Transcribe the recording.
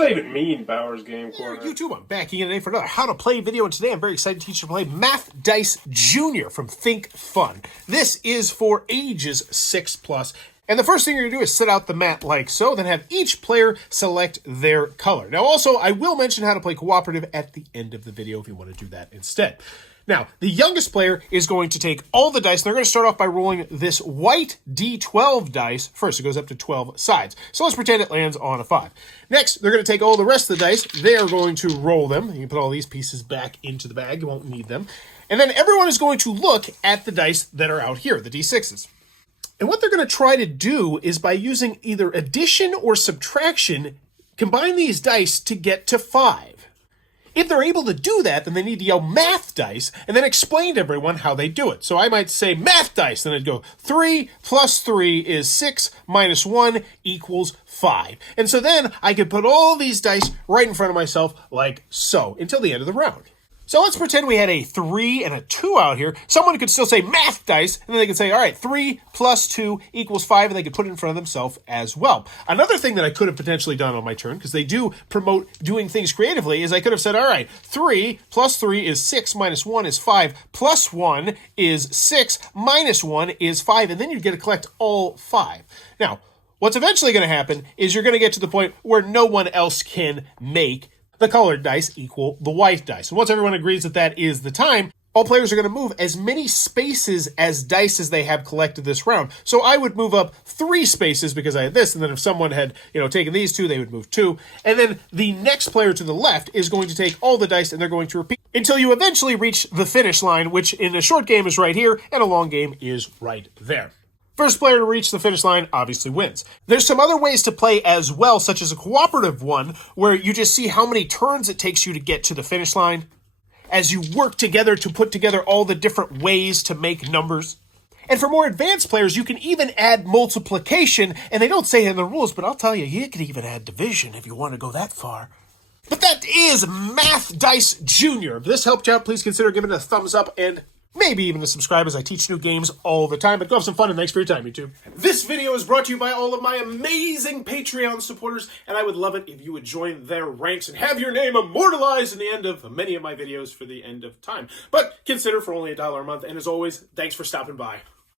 that even mean, Bowers Game Corner? YouTube, I'm back again today for another How to Play video, and today I'm very excited to teach you to play Math Dice Junior from Think Fun. This is for ages 6+. And the first thing you're going to do is set out the mat like so, then have each player select their color. Now also, I will mention how to play cooperative at the end of the video if you want to do that instead. Now, the youngest player is going to take all the dice, and they're going to start off by rolling this white D12 dice. First, it goes up to 12 sides. So let's pretend it lands on a 5. Next, they're going to take all the rest of the dice. They are going to roll them. You can put all these pieces back into the bag. You won't need them. And then everyone is going to look at the dice that are out here, the D6s. And what they're going to try to do is by using either addition or subtraction, combine these dice to get to 5. If they're able to do that, then they need to yell math dice and then explain to everyone how they do it. So I might say math dice, then I'd go 3 plus 3 is 6 minus 1 equals 5. And so then I could put all these dice right in front of myself like so until the end of the round. So let's pretend we had a 3 and a 2 out here. Someone could still say math dice, and then they could say, all right, 3 plus 2 equals 5, and they could put it in front of themselves as well. Another thing that I could have potentially done on my turn, because they do promote doing things creatively, is I could have said, all right, 3 plus 3 is 6 minus 1 is 5, plus 1 is 6, minus 1 is 5, and then you'd get to collect all 5. Now, what's eventually going to happen is you're going to get to the point where no one else can make the colored dice equal the white dice. And once everyone agrees that that is the time, all players are going to move as many spaces as dice as they have collected this round. So I would move up 3 spaces because I had this, and then if someone had, taken these 2, they would move 2. And then the next player to the left is going to take all the dice, and they're going to repeat until you eventually reach the finish line, which in a short game is right here, and a long game is right there. First player to reach the finish line obviously wins. There's some other ways to play as well, such as a cooperative one, where you just see how many turns it takes you to get to the finish line as you work together to put together all the different ways to make numbers. And for more advanced players, you can even add multiplication, and they don't say it in the rules, but I'll tell you, you can even add division if you want to go that far. But that is Math Dice Junior. If this helped you out, please consider giving it a thumbs up and maybe even to subscribe, as I teach new games all the time. But go have some fun, and thanks for your time, YouTube. This video is brought to you by all of my amazing Patreon supporters, and I would love it if you would join their ranks and have your name immortalized in the end of many of my videos for the end of time. But consider for only $1 a month, and as always, thanks for stopping by.